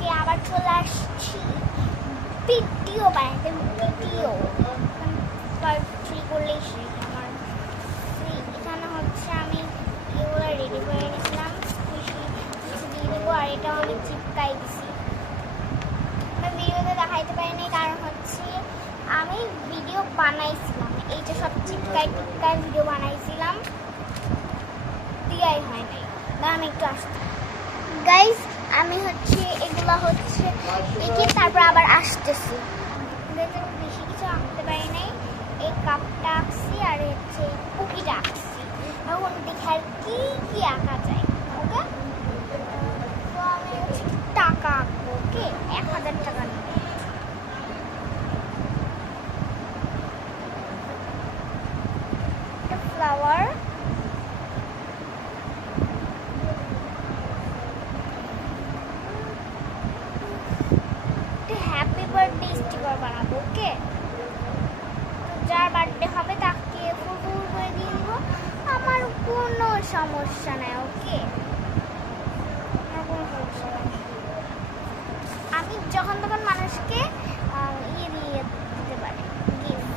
আজকে আবার চলে আসছি ভিডিও বানাতে। ভিডিও ফ্রি করলেই শেষ আমার। এখানে হচ্ছে আমি এগুলো রেডি করে নিয়েছিলাম, কিছু দিয়ে দেবো। আর এটাও আমি চিপকাই দিছি। আমি ভিডিওতে দেখাইতে পারিনি, কারণ হচ্ছে আমি ভিডিও বানাইছিলাম, এই যে সব চিপকাই ভিডিও বানাইছিলাম, দিয়াই হয় নাই। আমি একটু আসতে গাইজ, আমি হচ্ছে এগুলো হচ্ছে এঁকে তারপর আবার আসতেছি। আমি বেশি কিছু আঁকতে পারি নাই, এই কাপটা আঁকছি আর হচ্ছে কুকিটা আঁকছি। এখন দেখি আর কি কি আঁকা যায়। ওকে, তো আমি হচ্ছে টাকা আঁকবো। ওকে, 1000 টাকা নেব। ফ্লাওয়ার, হ্যাপি বার্থডে স্টিকার বানাবো। ওকে, যার বার্থডে হবে তাকে ফুল করে দিয়ে দিব, আমার কোনো সমস্যা নাই। ওকে, আমার কোনো সমস্যা নাই। আমি যখন তখন মানুষকে ইয়ে দিয়ে দিতে পারি, গিফট।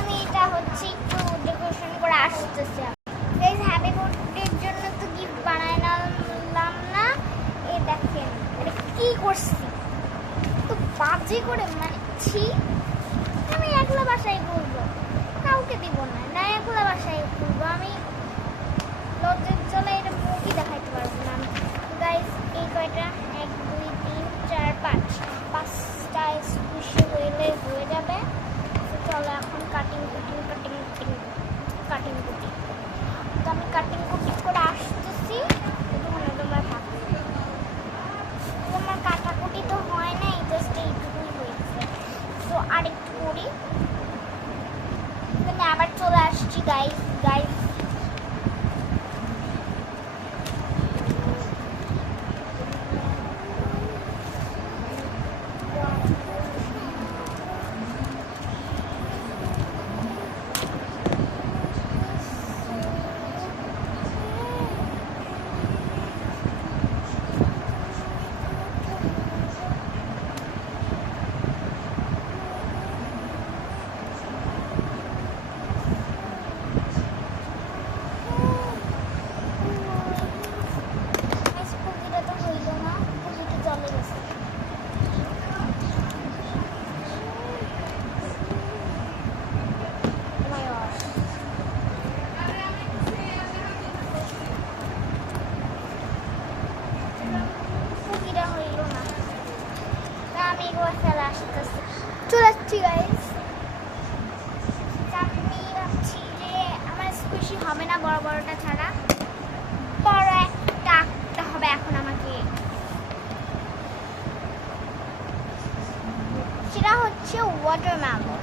আমি এটা হচ্ছে একটু ডেকোরেশন করে আসতেছি। হ্যাপি বার্থডের জন্য তো গিফট বানাইলাম না, এই দেখেন এটা কি করছি, তো বাজে করে, মানে ছি। আমি একলা বাসায় করবো, কাউকে দিব না, না একলা বাসায় করবো। আমি লজ্জার জ্বালা এটা মুভি দেখাইতে পারবো না। গাইস, এই কয়টা 1 2 3 4 5 5টা স্কুশি হয়ে যাবে। চলো এখন কাটিং কুটি। তো আমি কাটিং কুটি করে আসতেছি, তোমরা থাকো। তোমার কাটাকুটি তো হয় নাই, জাস্ট এইটুকুই হয়েছে। তো আরেকটু করি, আমি আবার চলে আসছি। গাইস চলে আসছি গাইস। আমি ভাবছি যে আমার খুশি হবে না বড়টা ছাড়া, বড় একটা আঁকতে হবে এখন আমাকে। সেটা হচ্ছে ওয়াটারমেলন।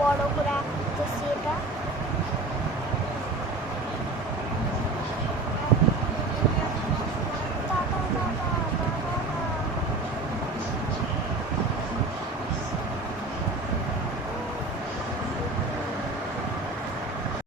বড় করে